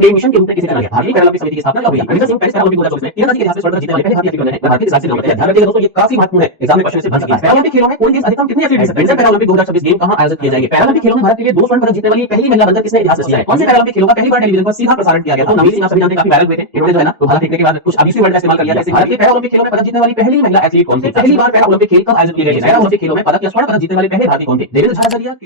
Today mission के रूप में किसे जाना गया? भारतीय पैरालंपिक समिति की स्थापना कब हुई? अमरिंदर सिंह पेरिस पैरालंपिक 2024 में तीरंदाजी के इतिहास में स्वर्ण पदक जीतने वाले पहले भारतीय एथलीट बने हैं। भारतीय के हिसाब से नाम बताया। ध्यान रखिएगा दोस्तों, ये काफी महत्वपूर्ण है, एग्जाम में क्वेश्चन से बन सकता है। पैरालंपिक खेलों में कोई देश अधिकतम कितने एथलीट भेज सकता है? पैरालंपिक 2026 गेम कहां आयोजित किए जाएंगे? पैरालंपिक खेलों में भारत के लिए 2 स्वर्ण पदक जीतने वाली पहली महिला बनकर किसने इतिहास रचा है? कौन से पैरालंपिक खेलों का पहली बार टेलीविजन पर सीधा प्रसारण किया गया? तो नवनीत सिंह आप सभी जानते हैं, काफी वायरल हुए थे इन्होंने, जो है ना, तो भाला फेंकने के बाद कुछ अभी वर्ड का इस्तेमाल कर लिया। जैसे भारत के पैरालंपिक खेलों में पदक जीतने वाली पहली महिला एथलीट कौन थी? पहली बार पैरालंपिक खेल कब आयोजित किए गए? पैरालंपिक खेलों में पदक या स्वर्ण पदक जीतने वाले पहले भारतीय कौन थे? देवेंद्र झाझरिया।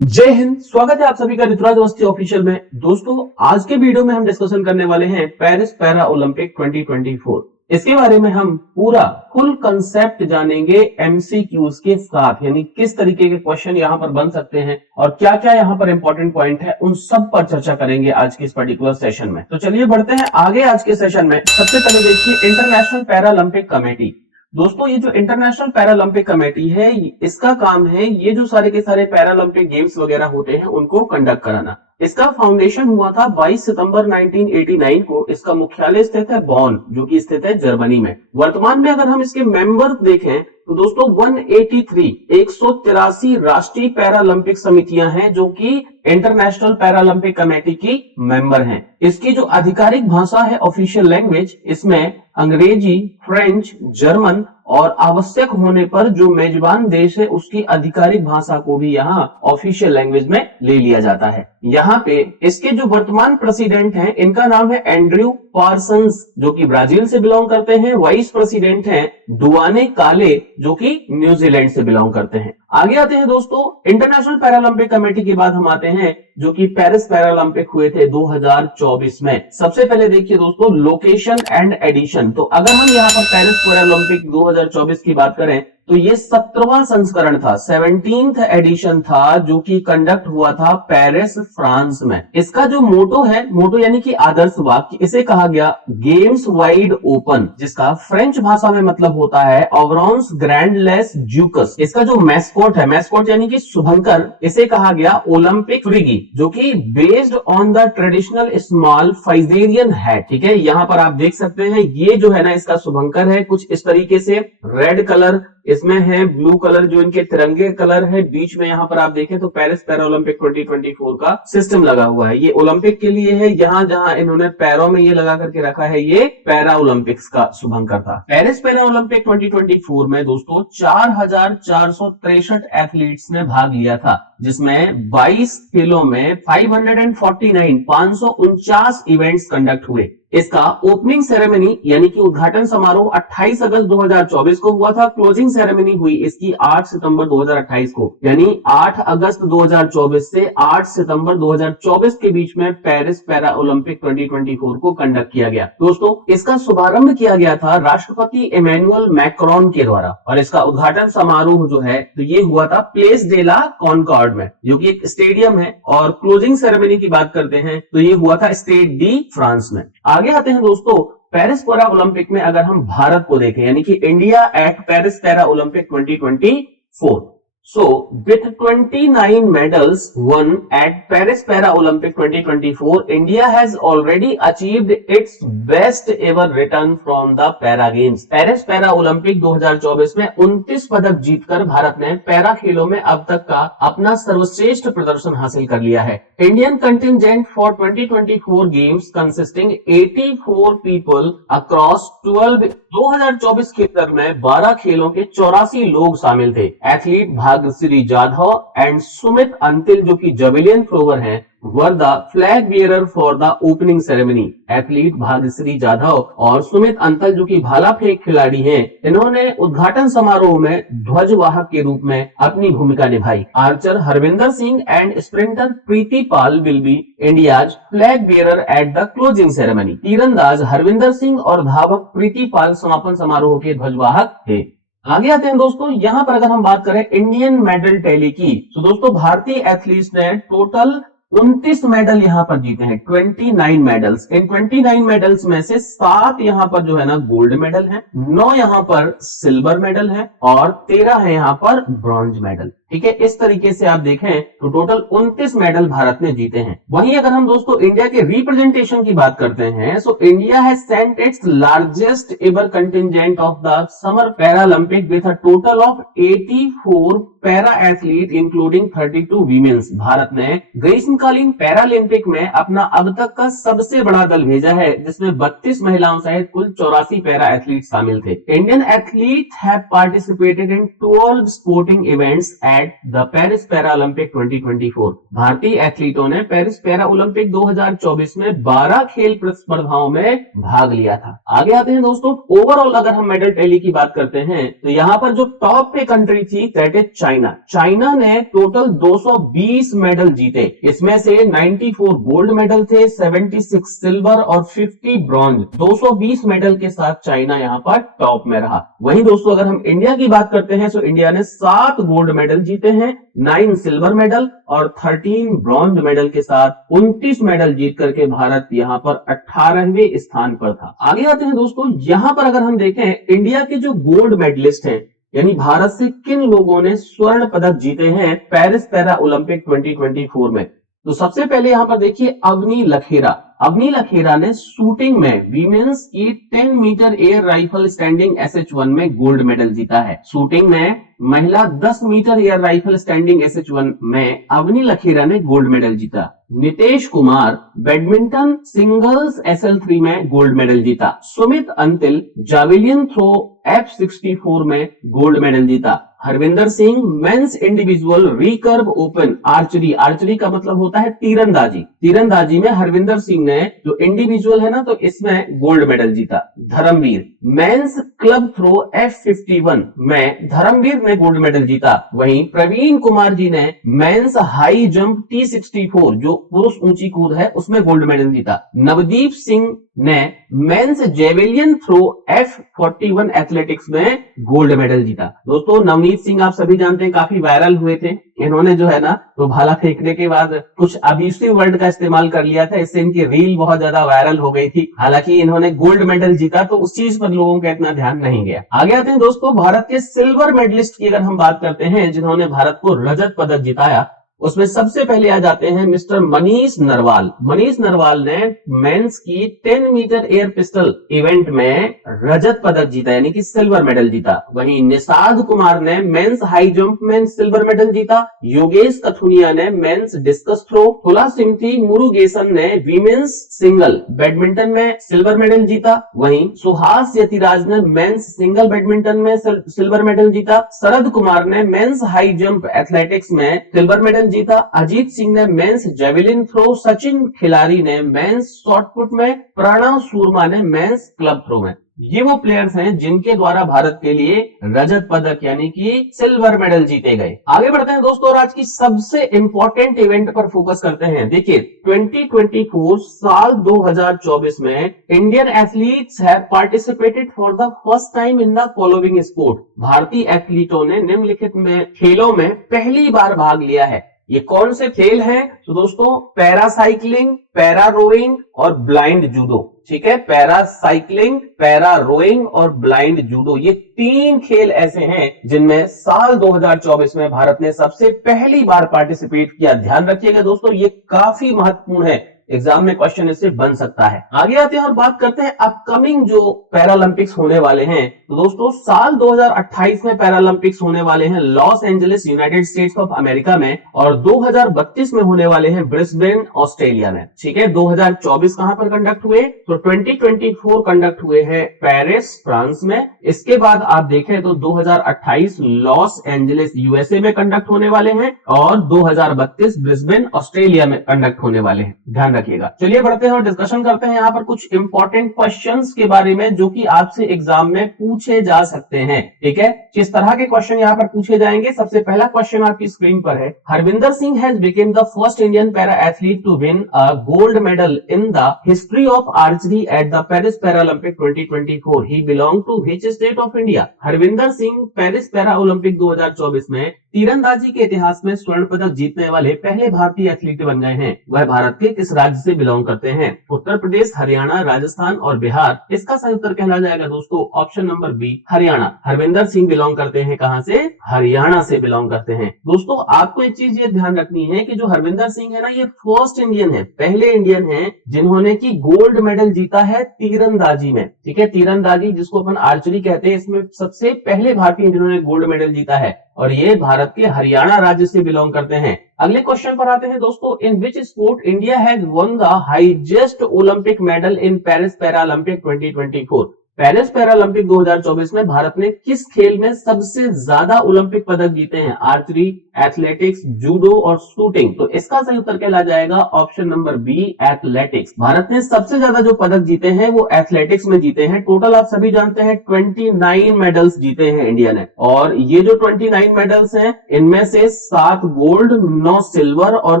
जय हिंद, स्वागत है आप सभी का ऋतुराज अवस्थी ऑफिशियल में। दोस्तों, आज के वीडियो में हम डिस्कशन करने वाले हैं पेरिस पैरा ओलंपिक 2024। इसके बारे में हम पूरा फुल कंसेप्ट जानेंगे एमसीक्यूज के साथ, यानी किस तरीके के क्वेश्चन यहां पर बन सकते हैं और क्या क्या यहां पर इंपॉर्टेंट पॉइंट है, उन सब पर चर्चा करेंगे आज के इस पर्टिकुलर सेशन में। तो चलिए बढ़ते हैं आगे आज के सेशन में। सबसे पहले देखिए इंटरनेशनल पैरालंपिक कमेटी। दोस्तों, ये जो इंटरनेशनल पैरालंपिक कमेटी है, इसका काम है ये जो सारे के सारे पैरालंपिक गेम्स वगैरह होते हैं उनको कंडक्ट कराना। इसका फाउंडेशन हुआ था 22 सितंबर 1989 को। इसका मुख्यालय स्थित है बॉन, जो कि स्थित है जर्मनी में। वर्तमान में अगर हम इसके मेंबर देखें तो दोस्तों 183 राष्ट्रीय पैरालंपिक समितियां हैं जो कि इंटरनेशनल पैरालंपिक कमेटी की मेंबर हैं। इसकी जो आधिकारिक भाषा है, ऑफिशियल लैंग्वेज, इसमें अंग्रेजी, फ्रेंच, जर्मन और आवश्यक होने पर जो मेजबान देश है उसकी आधिकारिक भाषा को भी यहाँ ऑफिशियल लैंग्वेज में ले लिया जाता है। यहाँ पे इसके जो वर्तमान प्रेसिडेंट हैं, इनका नाम है एंड्रयू पार्सन्स, जो कि ब्राजील से बिलोंग करते हैं। वाइस प्रेसिडेंट हैं दुआने काले, जो कि न्यूजीलैंड से बिलोंग करते हैं। आगे आते हैं दोस्तों, इंटरनेशनल पैरालंपिक कमेटी के बाद हम आते हैं जो कि पेरिस पैरालंपिक हुए थे 2024 में। सबसे पहले देखिए दोस्तों, लोकेशन एंड एडिशन। तो अगर हम यहाँ पर पेरिस पैरालंपिक 2024 की बात करें तो ये 17वां संस्करण था, 17th एडिशन था, जो कि कंडक्ट हुआ था पेरिस, फ्रांस में। इसका जो मोटो है, मोटो यानी कि आदर्श वाक्य, इसे कहा गया गेम्स वाइड ओपन, जिसका फ्रेंच भाषा में मतलब होता है ऑवरॉन्स ग्रैंडलेस ज्यूकस। इसका जो मैस्कोट है, मैस्कोट यानी कि शुभंकर, इसे कहा गया ओलंपिक फ्रिगी, जो कि based on the traditional small Phrygian hat. ठीक है, यहां पर आप देख सकते हैं, ये जो है ना इसका शुभंकर है कुछ इस तरीके से, रेड कलर इसमें है, ब्लू कलर जो इनके तिरंगे कलर है, बीच में यहां पर आप देखें तो पेरिस पैरालंपिक 2024 का सिस्टम लगा हुआ है। ये ओलंपिक के लिए है, जहां जहां इन्होंने पैरों में ये लगा करके रखा है, ये पैरा ओलंपिक्स का शुभंकर था। पेरिस पैरा ओलंपिक 2024 में दोस्तों 4463 एथलीट्स ने भाग लिया था, जिसमें 22 खेलों में 549 इवेंट्स कंडक्ट हुए। इसका ओपनिंग सेरेमनी यानी कि उद्घाटन समारोह 28 अगस्त 2024 को हुआ था। क्लोजिंग सेरेमनी हुई इसकी 8 सितंबर 2028 को, यानी 8 अगस्त 2024 से 8 सितंबर 2024 के बीच में पेरिस पैरा ओलंपिक 2024 को कंडक्ट किया गया। दोस्तों, इसका शुभारंभ किया गया था राष्ट्रपति इमैनुअल मैक्रोन के द्वारा, और इसका उद्घाटन समारोह जो है तो ये हुआ था प्लेस डे ला कॉनकॉर्ड में, जो कि एक स्टेडियम है। और क्लोजिंग सेरेमनी की बात करते हैं तो ये हुआ था स्टेड डी फ्रांस में। आगे आते हैं दोस्तों, पेरिस पैरा ओलंपिक में अगर हम भारत को देखें, यानी कि India at Paris para Olympic 2024। So, with 29 medals won at Paris Para Olympic 2024, India has already achieved its best ever return from the Para Games. Paris Para Olympic 2024 में 29 पदक जीतकर भारत ने पैरा खेलों में अब तक का अपना सर्वश्रेष्ठ प्रदर्शन हासिल कर लिया है। Indian contingent for 2024 games consisting 84 people across 2024 के अंदर में 12 खेलों के 84 लोग शामिल थे। एथलीट भाग्यश्री जाधव एंड सुमित अंतिल, जो कि जवेलियन थ्रोवर हैं, were the flag bearer for the opening ceremony. Athlete Bhagyashree Jadhav और सुमित अंतिल, जो कि भाला फेंक खिलाड़ी हैं, इन्होंने उद्घाटन समारोह में ध्वजवाहक के रूप में अपनी भूमिका निभाई। Archer Harvinder Singh and sprinter Preeti Pal will be India's flag bearer at the closing ceremony. तीरंदाज हरविंदर सिंह और धावक प्रीति पाल समापन समारोह के ध्वजवाहक थे। आगे आते हैं दोस्तों, यहां पर अगर हम बात करें इंडियन मेडल टैली की, तो दोस्तों भारतीय एथलीट्स ने टोटल 29 मेडल यहाँ पर जीते हैं, 29 मेडल्स। इन 29 मेडल्स में से 7 यहाँ पर जो है ना गोल्ड मेडल है, 9 यहाँ पर सिल्वर मेडल है और 13 है यहाँ पर ब्रॉन्ज मेडल। ठीक है, इस तरीके से आप देखें तो टोटल 29 मेडल भारत ने जीते हैं। वहीं अगर हम दोस्तों इंडिया के रिप्रेजेंटेशन की बात करते हैं, so India has sent its largest ever contingent of the summer Paralympic with a total of 84 para athlete including 32 women's. Bharat ने ग्रीष्मकालीन पैरालंपिक में अपना अब तक का सबसे बड़ा दल भेजा है, जिसमें 32 महिलाओं सहित कुल 84 पैरा एथलीट शामिल थे। Indian athlete have participated in 12 sporting events at the Paris Paralympic 2024। भारतीय एथलीटों ने पेरिस पैरा ओलंपिक 2024 में 12 खेल स्पर्धाओं में भाग लिया था। आगे आते हैं दोस्तों, ओवरऑल अगर हम मेडल टैली की बात करते हैं तो यहाँ पर जो टॉप पे कंट्री थी दैट इज चाइना। चाइना ने टोटल 220 मेडल जीते, इसमें से 94 गोल्ड मेडल थे, 76 सिल्वर और 50 ब्रॉन्ज। 220 मेडल के साथ चाइना यहाँ पर टॉप में रहा। वहीं दोस्तों अगर हम इंडिया की बात करते हैं तो इंडिया ने 7 गोल्ड मेडल जीते हैं, 9 सिल्वर मेडल और 13 ब्रॉन्ज मेडल के साथ 29 मेडल जीत करके भारत यहाँ पर 18वें स्थान पर था। आगे आते हैं दोस्तों, यहाँ पर अगर हम देखें इंडिया के जो गोल्ड मेडलिस्ट हैं, यानी भारत से किन लोगों ने स्वर्ण पदक जीते हैं पेरिस पैरा ओलंपिक 2024 में, तो सबसे पहले यहां पर देखिए अवनी लखेरा। अवनी लखेरा ने शूटिंग में वीमेंस की 10 metre air rifle standing SH1 में गोल्ड मेडल जीता है। शूटिंग में महिला 10 metre air rifle standing SH1 में अवनी लखेरा ने गोल्ड मेडल जीता। Nitesh Kumar badminton singles SL3 में गोल्ड मेडल जीता। सुमित अंतिल जावेलियन थ्रो F64 में गोल्ड मेडल जीता। Harvinder Singh men's individual recurve open archery, archery का मतलब होता है तीरंदाजी, तीरंदाजी में हरविंदर सिंह ने जो इंडिविजुअल है ना तो इसमें गोल्ड मेडल जीता। Dharmveer mains club throw F51 में धर्मवीर ने गोल्ड मेडल जीता। वहीं प्रवीण कुमार जी ने मेंस हाई जंप T64 जो पुरुष ऊंची कूद है उसमें गोल्ड मेडल जीता। नवदीप सिंह ने men's javelin throw F41 athletics में गोल्ड मेडल जीता। दोस्तों नवनीत सिंह आप सभी जानते हैं काफी वायरल हुए थे, इन्होंने जो है ना तो भाला फेंकने के बाद कुछ अब्यूसिव वर्ड का इस्तेमाल कर लिया था, इससे इनकी रील बहुत ज्यादा वायरल हो गई थी। हालांकि इन्होंने गोल्ड मेडल जीता तो उस चीज पर लोगों का इतना ध्यान नहीं गया। आगे आते हैं दोस्तों, भारत के सिल्वर मेडलिस्ट की अगर हम बात करते हैं जिन्होंने भारत को रजत पदक जिताया, उसमें सबसे पहले आ जाते हैं मिस्टर मनीष नरवाल। मनीष नरवाल ने मेंस की 10 मीटर एयर पिस्टल इवेंट में रजत पदक जीता यानी कि सिल्वर मेडल जीता। वहीं निषाद कुमार ने मेंस हाई जंप में सिल्वर मेडल जीता। योगेश कथुनिया ने मेंस डिस्कस थ्रो, थुलासिमथी मुरुगेसन ने वीमेंस सिंगल बैडमिंटन में सिल्वर मेडल जीता। वहीं सुहास यतिराज ने मेंस सिंगल बैडमिंटन में सिल्वर मेडल जीता। शरद कुमार ने मेंस हाई जंप एथलेटिक्स में सिल्वर मेडल जीता। अजीत सिंह ने मेंस जेवेलिन थ्रो, सचिन खिलाड़ी ने मेंस शॉटपुट में, प्रणव शर्मा ने मेंस क्लब थ्रो में। ये वो प्लेयर्स हैं जिनके द्वारा भारत के लिए रजत पदक यानी कि सिल्वर मेडल जीते गए। आगे बढ़ते हैं दोस्तों और आज की सबसे इंपॉर्टेंट इवेंट पर फोकस करते हैं। देखिए 2024 साल 2024 में Indian athletes have participated for the first time in the following sport. भारतीय एथलीटों ने निम्नलिखित में खेलों में पहली बार भाग लिया है। ये कौन से खेल हैं? तो दोस्तों पैरा साइकिलिंग, पैरा रोइंग और ब्लाइंड जूडो। ठीक है, पैरा साइकिलिंग, पैरा रोइंग और ब्लाइंड जूडो, ये 3 खेल ऐसे हैं जिनमें साल 2024 में भारत ने सबसे पहली बार पार्टिसिपेट किया। ध्यान रखिएगा दोस्तों, ये काफी महत्वपूर्ण है, एग्जाम में क्वेश्चन इससे बन सकता है। आगे आते हैं और बात करते हैं अपकमिंग जो पैरालंपिक्स होने वाले हैं। तो दोस्तों साल 2028 में पैरालंपिक्स होने वाले हैं Los Angeles United states of America में और 2032 में होने वाले हैं ब्रिस्बेन ऑस्ट्रेलिया में। ठीक है, 2024 कहां पर कंडक्ट हुए? तो 2024 कंडक्ट हुए हैं पेरिस फ्रांस में। इसके बाद आप देखें तो 2028 लॉस एंजलिस यूएसए में कंडक्ट होने वाले हैं और 2032 ब्रिस्बेन ऑस्ट्रेलिया में कंडक्ट होने वाले हैं। ध्यान रखिएगा। चलिए बढ़ते हैं और डिस्कशन करते हैं यहाँ पर कुछ इंपॉर्टेंट क्वेश्चंस के बारे में जो कि आपसे एग्जाम में पूछे जा सकते हैं। ठीक है, किस तरह के क्वेश्चन यहाँ पर पूछे जाएंगे? सबसे पहला क्वेश्चन आपकी स्क्रीन पर है, Harvinder Singh has became the first Indian para athlete to win a gold medal in the history of archery at the Paris Paralympic 2024। He belong to which state of India? Harvinder Singh Paris para Olympic 2024 में तीरंदाजी के इतिहास में स्वर्ण पदक जीतने वाले पहले भारतीय एथलीट बन गए हैं? वह भारत के किस राज्य से बिलोंग करते हैं? उत्तर प्रदेश, हरियाणा, राजस्थान और बिहार। इसका सही उत्तर कहला जाएगा दोस्तों option number B, Haryana. Harvinder Singh belong करते हैं कहां से? हरियाणा से बिलोंग करते हैं। दोस्तों आपको एक चीज ये ध्यान रखनी है कि जो हरविंदर सिंह है ना, ये फर्स्ट इंडियन है, पहले इंडियन है जिन्होंने की गोल्ड मेडल जीता है तीरंदाजी में। ठीक है, तीरंदाजी जिसको अपन आर्चरी कहते हैं, इसमें सबसे पहले भारतीय जिन्होंने गोल्ड मेडल जीता है और ये भारत के हरियाणा राज्य से बिलोंग करते हैं। अगले क्वेश्चन पर आते हैं दोस्तों, in which sport India has won the highest Olympic medal in Paris Paralympic 2024? Paris Paralympic 2024 में भारत ने किस खेल में सबसे ज्यादा ओलंपिक पदक जीते हैं? आर्चरी, एथलेटिक्स, जूडो और शूटिंग। तो इसका सही उत्तर कहला जाएगा option number B, athletics. Bharat ने सबसे ज्यादा जो पदक जीते हैं वो एथलेटिक्स में जीते हैं। टोटल आप सभी जानते हैं 29 मेडल्स जीते हैं इंडिया ने, और ये जो 29 मेडल्स हैं इनमें से 7 गोल्ड, 9 सिल्वर और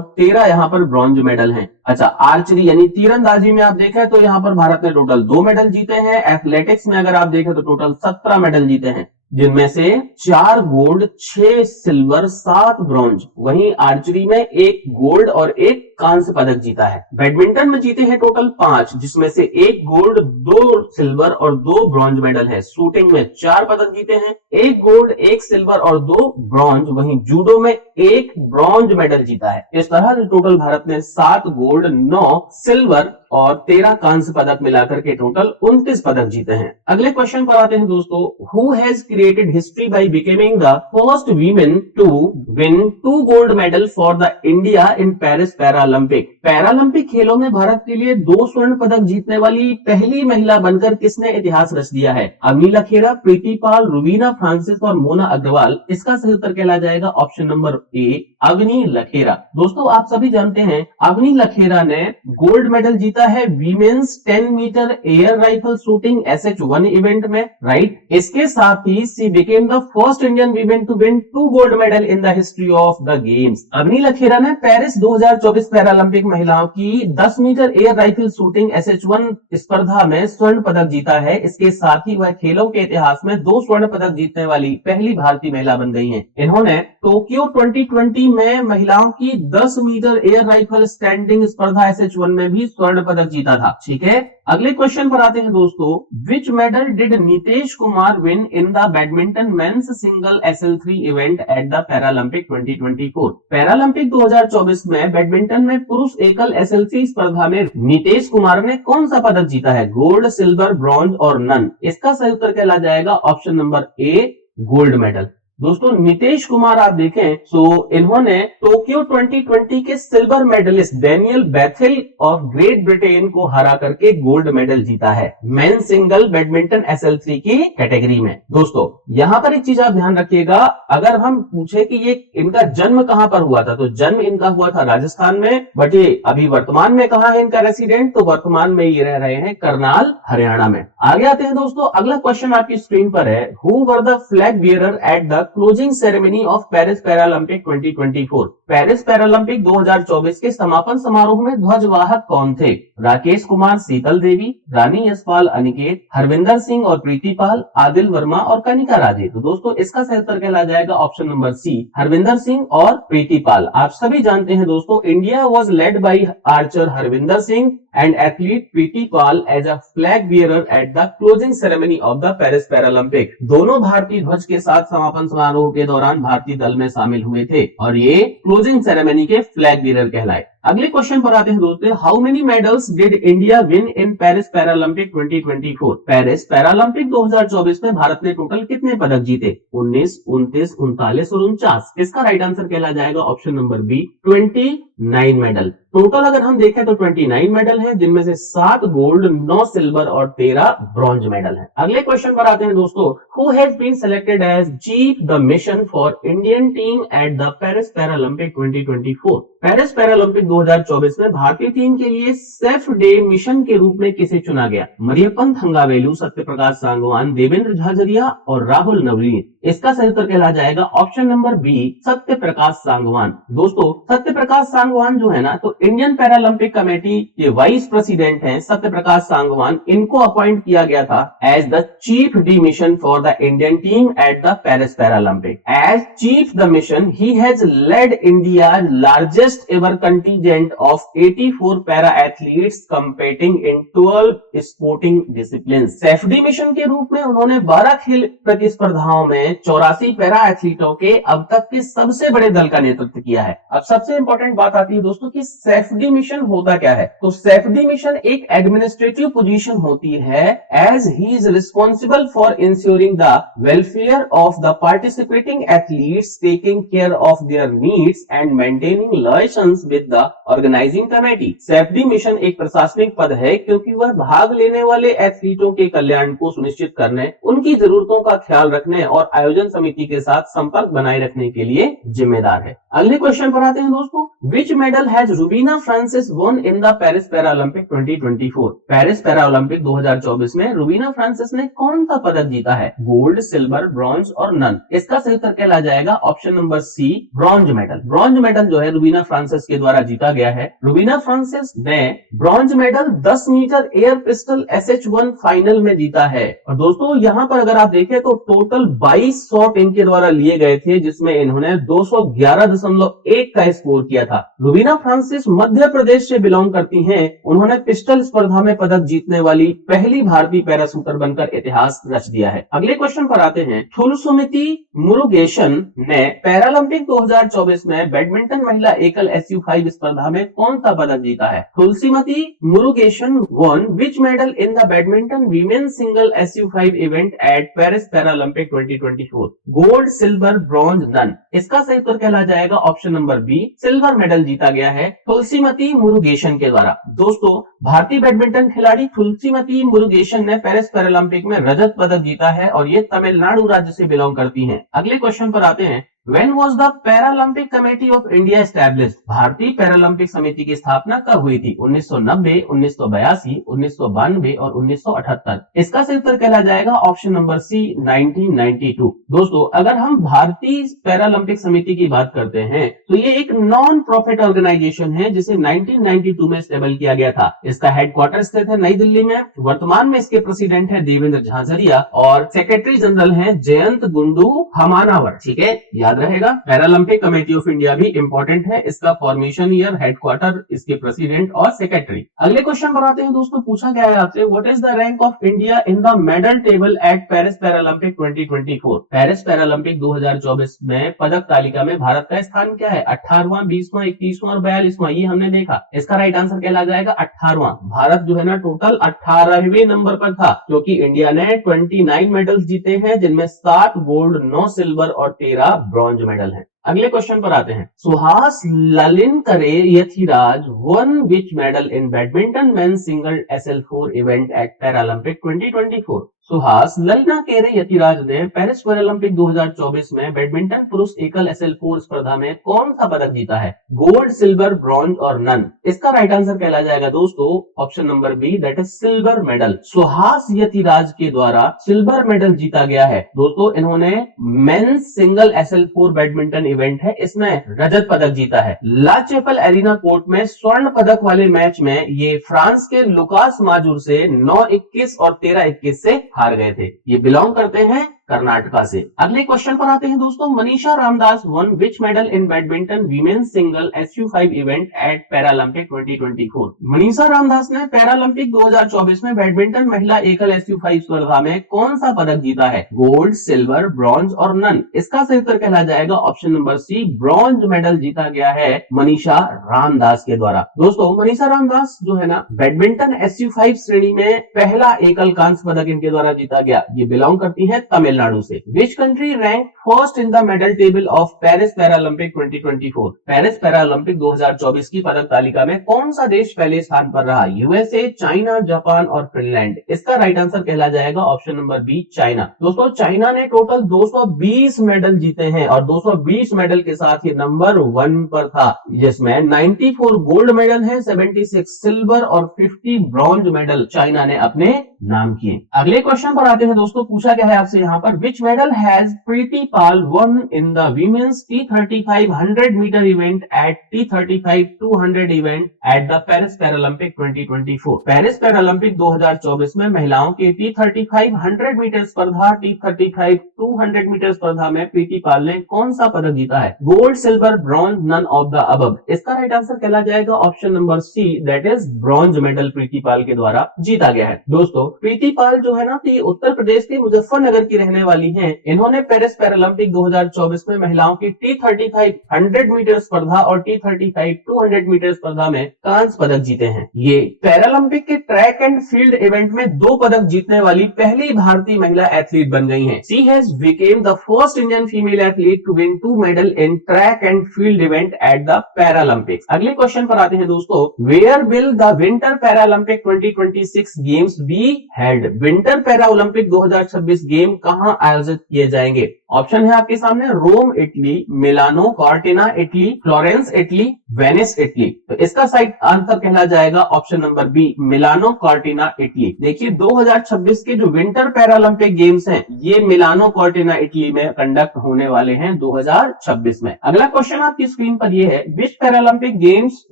13 यहाँ पर ब्रॉन्ज मेडल हैं। अच्छा, आर्चरी यानी तीरंदाजी में आप देखें तो यहाँ पर भारत ने टोटल 2 मेडल जीते हैं। एथलेटिक्स में अगर आप देखें तो टोटल 17 मेडल जीते हैं, जिनमें से 4 गोल्ड, 6 सिल्वर, 7 ब्रॉन्ज। वहीं आर्चरी में 1 गोल्ड और 1 कांस्य पदक जीता है। बैडमिंटन में जीते हैं टोटल 5, जिसमें से 1 गोल्ड, 2 सिल्वर और 2 ब्रॉन्ज मेडल है। शूटिंग में 4 पदक जीते हैं, 1 गोल्ड, 1 सिल्वर और 2 ब्रॉन्ज। वहीं जूडो में 1 ब्रॉन्ज मेडल जीता है। इस तरह से टोटल भारत ने 7 गोल्ड, 9 सिल्वर और 13 कांस्य पदक मिलाकर के टोटल 29 पदक जीते हैं। अगले क्वेश्चन पर आते हैं दोस्तों, who has created history by becoming the first women to win 2 gold medal for the India in Paris Paralympic? Paralympic खेलों में भारत के लिए 2 स्वर्ण पदक जीतने वाली पहली महिला बनकर किसने इतिहास रच दिया है? अग्नि लखेरा, प्रीति पाल, रुबीना फ्रांसिस और मोना अग्रवाल। इसका सही उत्तर कहला जाएगा ऑप्शन नंबर ए, अग्नि लखेरा। दोस्तों आप सभी जानते हैं अग्नि लखेरा ने गोल्ड मेडल जीता है women's 10 metre air rifle shooting SH1 event में, राइट। इसके साथ ही she became the first Indian women to win 2 gold medal in the history of the games. अग्नि लखेरा ने पेरिस 2024 पैरालंपिक महिलाओं की 10 metre air rifle shooting SH1 स्पर्धा में स्वर्ण पदक जीता है। इसके साथ ही वह खेलों के इतिहास में 2 स्वर्ण पदक जीतने वाली पहली भारतीय महिला बन गई हैं। इन्होंने टोक्यो 2020 में महिलाओं की 10 मीटर एयर राइफल स्टैंडिंग स्पर्धा SH1 में भी स्वर्ण पदक जीता था। ठीक है, अगले क्वेश्चन पर आते हैं दोस्तों, विच medal did Nitish Kumar win in the badminton men's single SL3 event at the Paralympic 2024? Paralympic 2024 में बैडमिंटन में पुरुष एकल SL3 स्पर्धा में नीतीश कुमार ने कौन सा पदक जीता है? गोल्ड, सिल्वर, ब्रॉन्ज और नन। इसका सही उत्तर कहला जाएगा option number A, gold medal. दोस्तों नीतीश कुमार आप देखें तो इन्होंने टोक्यो 2020 के silver medallist Daniel Bethel of Great Britain को हरा करके गोल्ड मेडल जीता है मेन सिंगल बैडमिंटन SL3 की कैटेगरी में। दोस्तों यहां पर एक चीज आप ध्यान रखिएगा, अगर हम पूछे कि ये इनका जन्म कहां पर हुआ था तो जन्म इनका हुआ था राजस्थान में, बट ये अभी वर्तमान में कहां है इनका रेसिडेंट? तो वर्तमान में ये रह रहे हैं करनाल, हरियाणा में। आगे आते हैं दोस्तों, अगला क्वेश्चन आपकी स्क्रीन पर है, who were the flag bearer at the closing ceremony of Paris Paralympic 2024? Paris Paralympic 2024 के समापन समारोह में ध्वजवाहक कौन थे? राकेश कुमार, शीतल देवी, रानी यशपाल अनिकेत, हरविंदर सिंह और प्रीति पाल, आदिल वर्मा और कनिका राजे। तो दोस्तों इसका सही उत्तर कहला जाएगा option number C, Harvinder Singh और प्रीति पाल। आप सभी जानते हैं दोस्तों, India was led by archer Harvinder Singh and athlete Preeti Pal as a flag bearer at the closing ceremony of the Paris Paralympic। दोनों भारतीय ध्वज के साथ समापन समारोह के दौरान भारतीय दल में शामिल हुए थे और ये क्लोजिंग सेरेमनी के फ्लैग बीरर कहलाए। अगले क्वेश्चन पर आते हैं दोस्तों, how many medals did India win in Paris Paralympic 2024? Paris Paralympic 2024 में भारत ने टोटल कितने पदक जीते? 19, 29, 39 और 49। इसका राइट आंसर कहला जाएगा option number B, 29 medal. Total अगर हम देखें तो 29 मेडल है, जिनमें से 7 गोल्ड, 9 सिल्वर और 13 ब्रॉन्ज मेडल है। अगले क्वेश्चन पर आते हैं दोस्तों, who has been selected as chief the mission for Indian team at the Paris Paralympic 2024? Paris Paralympic 2024 में भारतीय टीम के लिए सेफ डे मिशन के रूप में किसे चुना गया? मरियप्पन थंगावेलु, सत्यप्रकाश सांगवान, देवेंद्र झाझरिया और राहुल नवलीन। इसका सही उत्तर कहला जाएगा ऑप्शन नंबर बी सत्य प्रकाश सांगवान। दोस्तों सत्य प्रकाश सांगवान जो है ना, तो इंडियन पैरालंपिक कमेटी के वाइस प्रेसिडेंट हैं सत्य प्रकाश सांगवान। इनको अपॉइंट किया गया था as the chief de mission for the Indian team at the Paris Paralympic. As chief the mission he has led India largest ever contingent of 84 para athletes competing in 12 sporting discipline. Chef de mission के रूप में उन्होंने 12 खेल प्रतिस्पर्धाओं में 84 para एथलीटों के अब तक के सबसे बड़े दल का नेतृत्व किया है। अब सबसे इंपॉर्टेंट बात आती है दोस्तों कि सेफडी मिशन होता क्या है। तो सेफडी मिशन एक एडमिनिस्ट्रेटिव पोजीशन होती है as he is responsible for ensuring the welfare of the participating athletes, taking care of their needs and maintaining relations with the organising committee. Chef de mission एक प्रशासनिक पद है क्योंकि वह भाग लेने वाले एथलीटों के कल्याण को सुनिश्चित करने, उनकी जरूरतों का ख्याल रखने और आयोजन समिति के साथ संपर्क बनाए रखने के लिए जिम्मेदार है। अगले क्वेश्चन पर आते हैं दोस्तों। विच medal has Rubina Francis von in the Paris Paralympic 2024? Paris Paralympic 2024 में रूबीना फ्रांसिस ने कौन सा पदक जीता है? गोल्ड, सिल्वर, ब्रॉन्ज और नन। इसका सही उत्तर कहला जाएगा option number C bronze medal. Bronze medal जो है रूबीना फ्रांसिस के द्वारा जीता गया है। रूबीना फ्रांसिस ने bronze medal 10 metre air pistol SH1 final में जीता है। और दोस्तों यहाँ पर अगर आप देखें तो टोटल 22 शॉट इनके द्वारा लिए गए थे, जिसमें इन्होंने 211.1 का स्कोर किया था। रूबीना फ्रांसिस मध्य प्रदेश से बिलोंग करती हैं। उन्होंने पिस्टल स्पर्धा में पदक जीतने वाली पहली भारतीय पैराशूटर बनकर इतिहास रच दिया है। अगले क्वेश्चन पर आते हैं। थुलसुमिति मुरुगेशन ने पैरालंपिक 2024 में बैडमिंटन महिला एकल SU5 स्पर्धा में कौन सा पदक जीता है? थुलसीमती Murugesan won which medal in the badminton women's single SU5 event at Paris Paralympic 2024? Gold, silver, bronze, none. इसका सही उत्तर कहला जाएगा option number B silver medal जीता गया है तुलसीमती मुरुगेशन के द्वारा। दोस्तों भारतीय बैडमिंटन खिलाड़ी तुलसीमती मुरुगेशन ने पेरिस पैरालंपिक में रजत पदक जीता है और ये तमिलनाडु राज्य से बिलोंग करती हैं। अगले क्वेश्चन पर आते हैं। When was the Paralympic Committee of India established? भारतीय पैरालंपिक समिति की स्थापना कब हुई थी? 1990, 1982, 1992 और 1978। इसका सही उत्तर कहला जाएगा ऑप्शन नंबर सी 1992। दोस्तों अगर हम भारतीय पैरालंपिक समिति की बात करते हैं तो ये एक नॉन प्रॉफिट ऑर्गेनाइजेशन है जिसे 1992 में स्टेबल किया गया था। इसका हेडक्वार्टर स्थित है नई दिल्ली में। वर्तमान में इसके प्रेसिडेंट है देवेंद्र झाझरिया और सेक्रेटरी जनरल है जयंत गुंडू हमानावर। ठीक है, याद रहेगा। पैरालंपिक कमेटी ऑफ इंडिया भी इंपॉर्टेंट है। इसका फॉर्मेशन ईयर, हेडक्वार्टर, इसके प्रेसिडेंट और सेक्रेटरी। अगले क्वेश्चन पर आते हैं दोस्तों। पूछा गया है आपसे what is the rank of India in the medal table eight Paris Paralympic 2024? Paris Paralympic 2024 में पदक तालिका में भारत का स्थान क्या है? 18वां, 20वां, 21वां और 42वां। ये हमने देखा। इसका राइट आंसर कहला जाएगा 18वां। भारत जो है ना टोटल 18वें नंबर पर था क्योंकि इंडिया ने 29 मेडल्स जीते हैं जिनमें 7 गोल्ड, 9 सिल्वर और 13 ब्रॉन्ज मेडल है। अगले क्वेश्चन पर आते हैं। Suhas Lalinakere Yathiraj won which medal in badminton men single SL4 event at Paralympic 2024? Suhas Lalinakere Yathiraj ने पेरिस पैरालंपिक 2024 में बैडमिंटन पुरुष एकल SL4 स्पर्धा में कौन सा पदक जीता है? गोल्ड, सिल्वर, ब्रॉन्ज और नन। इसका राइट आंसर कहला जाएगा दोस्तों option number B that is silver medal. Suhas Yathiraj के द्वारा सिल्वर मेडल जीता गया है। दोस्तों इन्होंने men's single SL4 badminton event है, इसमें रजत पदक जीता है। ला चैपल एरिना कोर्ट में स्वर्ण पदक वाले मैच में ये फ्रांस के लुकास माजूर से 9-21 और 13-21 से हार गए थे। ये बिलोंग करते हैं कर्नाटका से। अगले क्वेश्चन पर आते हैं दोस्तों। Manisha Ramdas won which medal in badminton women's single SU5 event at Paralympic 2024? Manisha Ramdas ने पैरालंपिक 2024 में बैडमिंटन महिला एकल SU5 स्पर्धा में कौन सा पदक जीता है? गोल्ड, सिल्वर, ब्रॉन्ज और नन। इसका सही उत्तर कहला जाएगा option number C bronze medal जीता गया है मनीषा रामदास के द्वारा। दोस्तों मनीषा रामदास जो है ना बैडमिंटन SU5 श्रेणी में पहला एकल कांस्य पदक इनके द्वारा जीता गया। ये बिलोंग करती है तमिलनाडु से। Which country ranked first in the medal table of Paris Paralympic 2024? Paris Paralympic 2024 की पदक तालिका में कौन सा देश पहले स्थान पर रहा? USA, चाइना, जापान और फिनलैंड। इसका राइट आंसर कहला जाएगा ऑप्शन नंबर बी चाइना। दोस्तों चाइना ने टोटल 220 मेडल जीते हैं और 220 मेडल के साथ ये नंबर 1 पर था, जिसमें 94 गोल्ड मेडल है, 76 सिल्वर और 50 ब्रॉन्ज मेडल चाइना ने अपने नाम किए। अगले क्वेश्चन पर आते हैं दोस्तों। पूछा गया है आपसे यहाँ पर number which medal has Preeti Pal won in the women's T35 100 metre event at T35 200 event at the Paris Paralympic 2024। Paris Paralympic 2024 में महिलाओं के T35 100 मीटर स्पर्धा T35 200 मीटर स्पर्धा में प्रीति पाल ने कौन सा पदक जीता है? Gold, silver, bronze, none of the above. इसका राइट आंसर कहला जाएगा option number C, that is bronze medal Preeti Pal के द्वारा जीता गया है। दोस्तों प्रीति पाल जो है ना, तो उत्तर प्रदेश के मुजफ्फरनगर की रहने वाली हैं। इन्होंने पेरिस पैरालंपिक 2024 में महिलाओं की T35 100 मीटर स्पर्धा और T35 200 मीटर स्पर्धा में कांस्य पदक जीते हैं। ये पैरालंपिक के ट्रैक एंड फील्ड इवेंट में 2 पदक जीतने वाली पहली भारतीय महिला एथलीट बन गई हैं। She has became the first Indian female athlete to win 2 medal in track and field event at the Paralympics. अगले क्वेश्चन पर आते हैं दोस्तों, where will the winter Paralympic 2026 games be held? Winter para Olympic 2026 game कहां आयोजित किए जाएंगे? Option है आपके सामने, Rome Italy, Milano, Cortina Italy, Florence Italy, Venice Italy. तो इसका सही आंसर कहला जाएगा option number B, Milano Cortina Italy. देखिए 2026 के जो विंटर पैरालंपिक गेम्स हैं ये मिलानो कॉर्टिना इटली में कंडक्ट होने वाले हैं 2026 में। अगला क्वेश्चन आपकी स्क्रीन पर ये है, which Paralympic games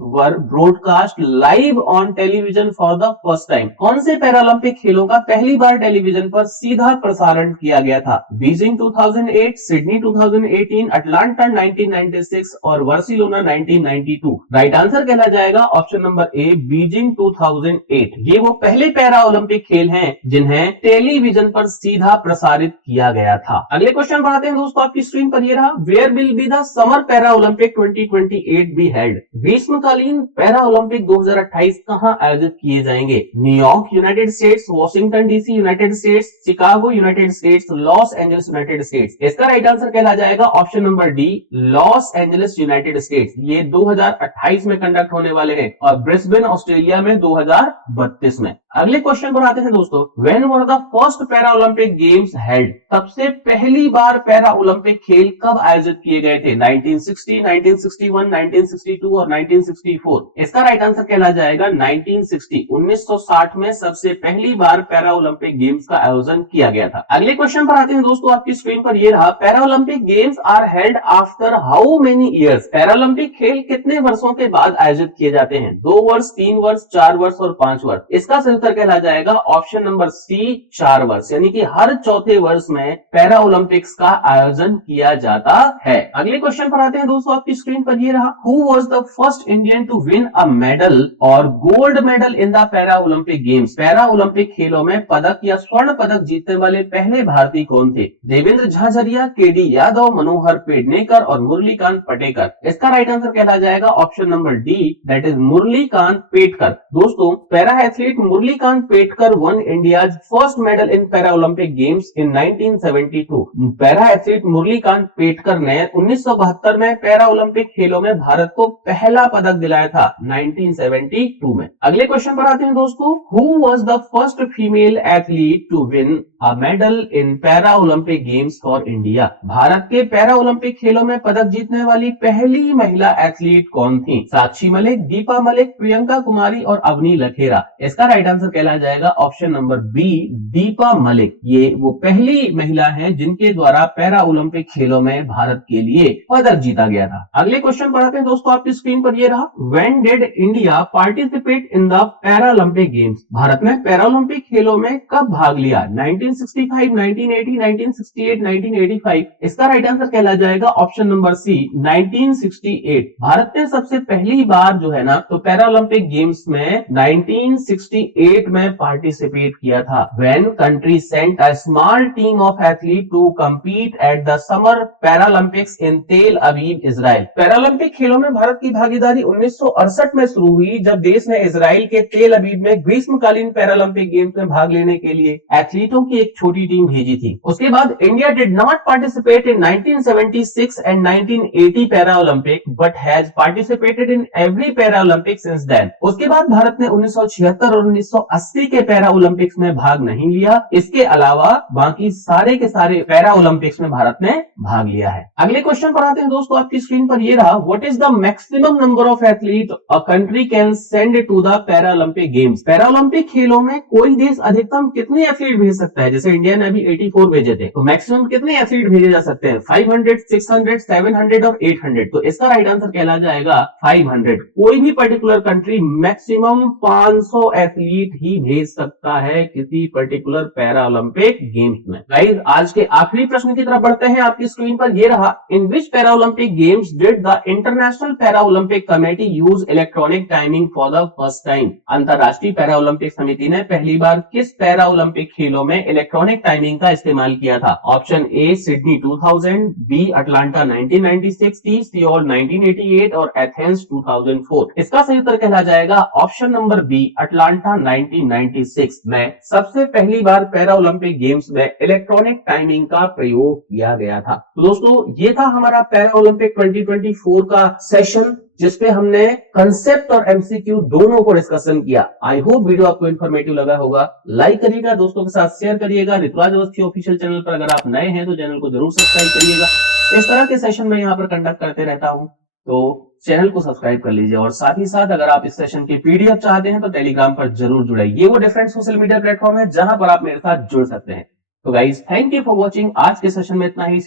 were broadcast live on television for the first time? कौन से पैरालंपिक खेलों का पहली बार टेलीविजन पर सीधा प्रसारण किया गया था? बीजिंग 2008, सिडनी 2018, अटलांटा 1996 और बार्सिलोना 1992। राइट आंसर कहला जाएगा ऑप्शन नंबर ए, बीजिंग 2008। ये वो पहले पैरा ओलंपिक खेल हैं जिन्हें टेलीविजन पर सीधा प्रसारित किया गया था। अगले क्वेश्चन पर आते हैं दोस्तों, आपकी स्क्रीन पर ये रहा, where will be the summer para Olympic 2028 be held? ग्रीष्मकालीन पैरा ओलंपिक 2028 कहां आयोजित किए जाएंगे? New York United States, Washington DC United States, Chicago United States, Los Angeles United States. इसका राइट आंसर कहला जाएगा option number D, Los Angeles United States. ये 2028 में कंडक्ट होने वाले हैं और ब्रिस्बेन ऑस्ट्रेलिया में 2032 में। अगले क्वेश्चन पर आते हैं दोस्तों, when were the first para Olympic games held? सबसे पहली बार पैरा ओलंपिक खेल कब आयोजित किए गए थे? 1960, 1961, 1962 और 1964। इसका राइट आंसर कहला जाएगा 1960। 1960 में सबसे पहली बार पैरा ओलंपिक गेम्स का आयोजन किया गया था। अगले क्वेश्चन पर आते हैं दोस्तों, आपकी स्क्रीन पर ये रहा, para Olympic games are held after how many years? Para Olympic खेल कितने वर्षों के बाद आयोजित किए जाते हैं? 2 वर्ष, 3 वर्ष, 4 वर्ष और 5 वर्ष। इसका उत्तर कहला जाएगा ऑप्शन नंबर सी, 4 वर्ष, यानी कि हर चौथे वर्ष में पैरा ओलंपिक्स का आयोजन किया जाता है। अगले क्वेश्चन पर आते हैं दोस्तों, आपकी स्क्रीन पर ये रहा, who was the first Indian to win a medal और gold medal in the para Olympic games? Para Olympic खेलों में पदक या स्वर्ण पदक जीतने वाले पहले भारतीय कौन थे? देवेंद्र झाझरिया, केडी यादव, मनोहर पेडनेकर और मुरलीकांत पटेकर। इसका राइट आंसर कहला जाएगा option number D, that is Murlikant Petkar. दोस्तों para athlete Murlikant Petkar won India's first medal in para Olympic games in 1972। Para athlete Murlikant Petkar ने 1972 में पैरा ओलंपिक खेलों में भारत को पहला पदक दिलाया था 1972 में। अगले क्वेश्चन पर आते हैं दोस्तों, who was the first female athlete to win a medal in para Olympic games for India? Bharat के पैरा ओलंपिक खेलों में पदक जीतने वाली पहली महिला एथलीट कौन थी? साक्षी मलिक, दीपा मलिक, प्रियंका कुमारी और अवनी लखेरा। इसका राइट आंसर कहला जाएगा option number B, Deepa Malik. ये वो पहली महिला है जिनके द्वारा पैरा ओलंपिक खेलों में भारत के लिए पदक जीता गया था। अगले क्वेश्चन पर आते हैं दोस्तों, आपकी स्क्रीन पर ये रहा, when did India participate in the para Olympic games? Bharat ने पैरा ओलंपिक खेलों में कब भाग लिया? 1965, 1980, 1968, 1985। इसका राइट आंसर कहला जाएगा ऑप्शन नंबर सी, 1968। भारत ने सबसे पहली बार जो है ना तो पैरा ओलंपिक गेम्स में 1968 में पार्टिसिपेट किया था। When country sent a small team of athlete to compete at the Summer Paralympics in Tel Aviv, Israel. Paralympic खेलों में भारत की भागीदारी 1968 में शुरू हुई जब देश ने इजराइल के तेल अवीव में ग्रीष्मकालीन पैरालंपिक गेम्स में भाग लेने के लिए एथलीटों की एक छोटी टीम भेजी थी। उसके बाद India did not participate in 1976 and 1980 Para Olympic but has participated in every Para Olympic since then. उसके बाद भारत ने 1976 और 1980 के पैरा ओलंपिक्स में भाग नहीं लिया। इसके अलावा बाकी सारे के सारे पैरा ओलंपिक्स में भारत ने भाग लिया है। अगले क्वेश्चन पर आते हैं दोस्तों, आपकी स्क्रीन पर ये रहा, what is the maximum number of athlete a country can send to the para Olympic games. Para Olympic खेलों में कोई देश अधिकतम कितने एथलीट भेज सकता है? जैसे इंडिया ने अभी 84 भेजे थे, तो मैक्सिमम कितने एथलीट भेजे जा सकते हैं? 500, 600, 700 और 800। तो इसका राइट आंसर कहला जाएगा 500। कोई भी पर्टिकुलर कंट्री मैक्सिमम 500 एथलीट ही भेज सकता है किसी पर्टिकुलर पैरा ओलंपिक गेम्स में। गाइस, आज के आखिरी प्रश्न की तरफ बढ़ते हैं। आपकी स्क्रीन पर ये रहा, in which para Olympic games did the international para Olympic committee use electronic timing for the first time. अंतरराष्ट्रीय पैरा ओलंपिक समिति ने पहली बार किस पैरा ओलंपिक खेलों में इलेक्ट्रॉनिक टाइमिंग का इस्तेमाल किया था? Option A Sydney 2000, B Atlanta 1996, C और 1988 और एथेंस 2004। इसका सही उत्तर कहला जाएगा ऑप्शन नंबर बी अटलांटा 1996 में सबसे पहली बार पैरा ओलंपिक गेम्स में इलेक्ट्रॉनिक टाइमिंग का प्रयोग किया गया था। तो दोस्तों, ये था हमारा पैरा ओलंपिक 2024 का सेशन, जिसपे हमने कंसेप्ट और एमसीक्यू दोनों को डिस्कशन किया। आई होप वीडियो आपको इन्फॉर्मेटिव लगा होगा। लाइक करिएगा, दोस्तों के साथ शेयर करिएगा। ऋतुराज अवस्थी ऑफिशियल चैनल पर अगर आप नए हैं तो चैनल को जरूर सब्सक्राइब करिएगा। इस तरह के सेशन में यहाँ पर कंडक्ट करते रहता हूँ, तो चैनल को सब्सक्राइब कर लीजिए। और साथ ही साथ अगर आप इस सेशन की पीडीएफ चाहते हैं तो टेलीग्राम पर जरूर जुड़ाइए। ये वो डिफरेंट सोशल मीडिया प्लेटफॉर्म है जहां पर आप मेरे साथ जुड़ सकते हैं। तो guys, thank you for watching. आज के सेशन में इतना ही।